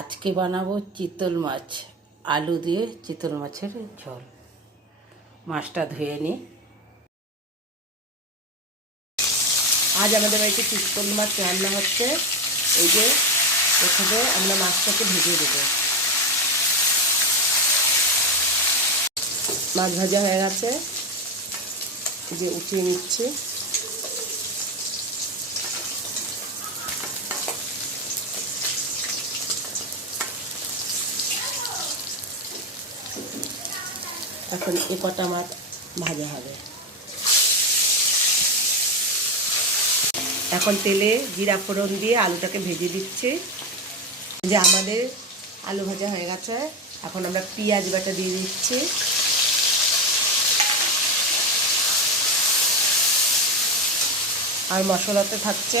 আজকে বানাবো চিতল মাছ, আলু দিয়ে চিতল মাছের ঝোল। মাছটা ধুয়ে নিই। আজ আমাদের বাড়িতে চিতল মাছ রান্না হচ্ছে। এই যে প্রথমে আমরা মাছটাকে ভেজে দেবো। মাছ ভাজা হয়ে গেছে, এই যে উঠিয়ে নিচ্ছি। এখন এ কটা মাছ ভাজা হবে। এখন তেলে জিরা ফোড়ন দিয়ে আলুটাকে ভেজে দিচ্ছি। যে আমাদের আলু ভাজা হয়ে গেছে, এখন আমরা পেঁয়াজ বাটা দিয়ে দিচ্ছি। আর মশলাতে থাকছে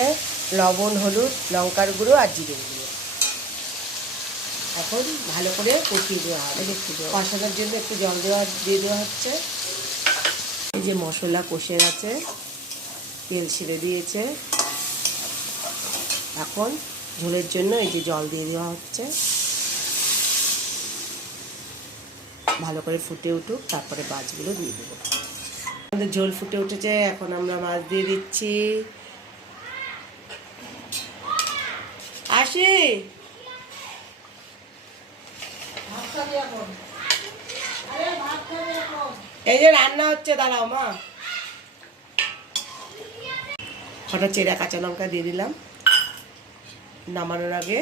লবণ, হলুদ, লঙ্কার গুঁড়ো আর জিরে গুঁড়ো। এখন ভালো করে কষিয়ে দেওয়া হবে। কষানোর জন্য একটু জল দিয়ে দেওয়া হচ্ছে। এই যে মশলা কষে গেছে, তেল ছেড়ে দিয়েছে। এখন ঝোলের জন্য এই যে জল দিয়ে দেওয়া হচ্ছে। ভালো করে ফুটে উঠুক, তারপরে মাছগুলো দিয়ে দেবো। আমাদের ঝোল ফুটে উঠেছে, এখন আমরা মাছ দিয়ে দিচ্ছি। আসি এই যে রান্না হচ্ছে, দাঁড়াও মা। কটা চেরা কাঁচা লঙ্কা দিয়ে দিলাম। নামানোর আগে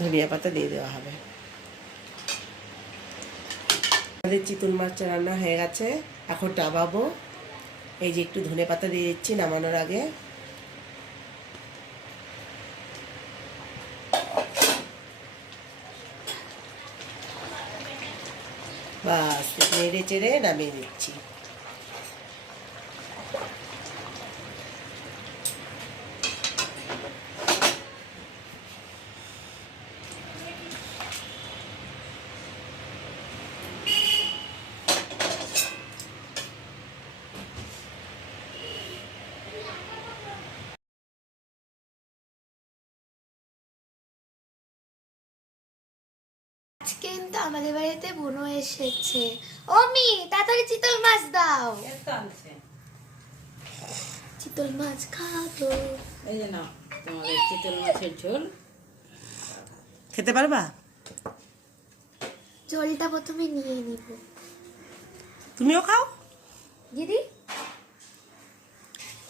ধনিয়া পাতা দিয়ে দেওয়া হবে। আমাদের চিতল মাছটা রান্না হয়ে গেছে, এখন নামাবো। এই যে একটু ধনে পাতা দিয়ে দিচ্ছি নামানোর আগে। বাস, নেড়ে চেড়ে নামিয়ে দিচ্ছি। কিন্তু আমাদের বাড়িতে বুনো এসেছে। অমি, তাড়াতাড়ি চিতল মাছ দাও। চিতল মাছ খাবো। এই যে নাও তোমাদের চিতল মাছের ঝোল। খেতে পারবা? ঝোলটা প্রথমে নিয়ে নিব। তুমিও খাও। দিদি,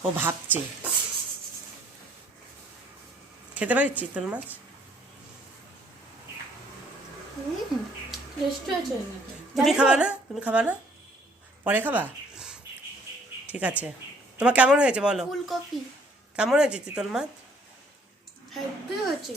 ও ভাবছে খেতে পারি চিতল মাছ। তুমি খাবা না? তুমি খাবা না? পরে খাবা? ঠিক আছে। তোমার কেমন হয়েছে বলো? ফুলকপি কেমন হয়েছে চিতল মাছ? হ্যাপি হয়েছে।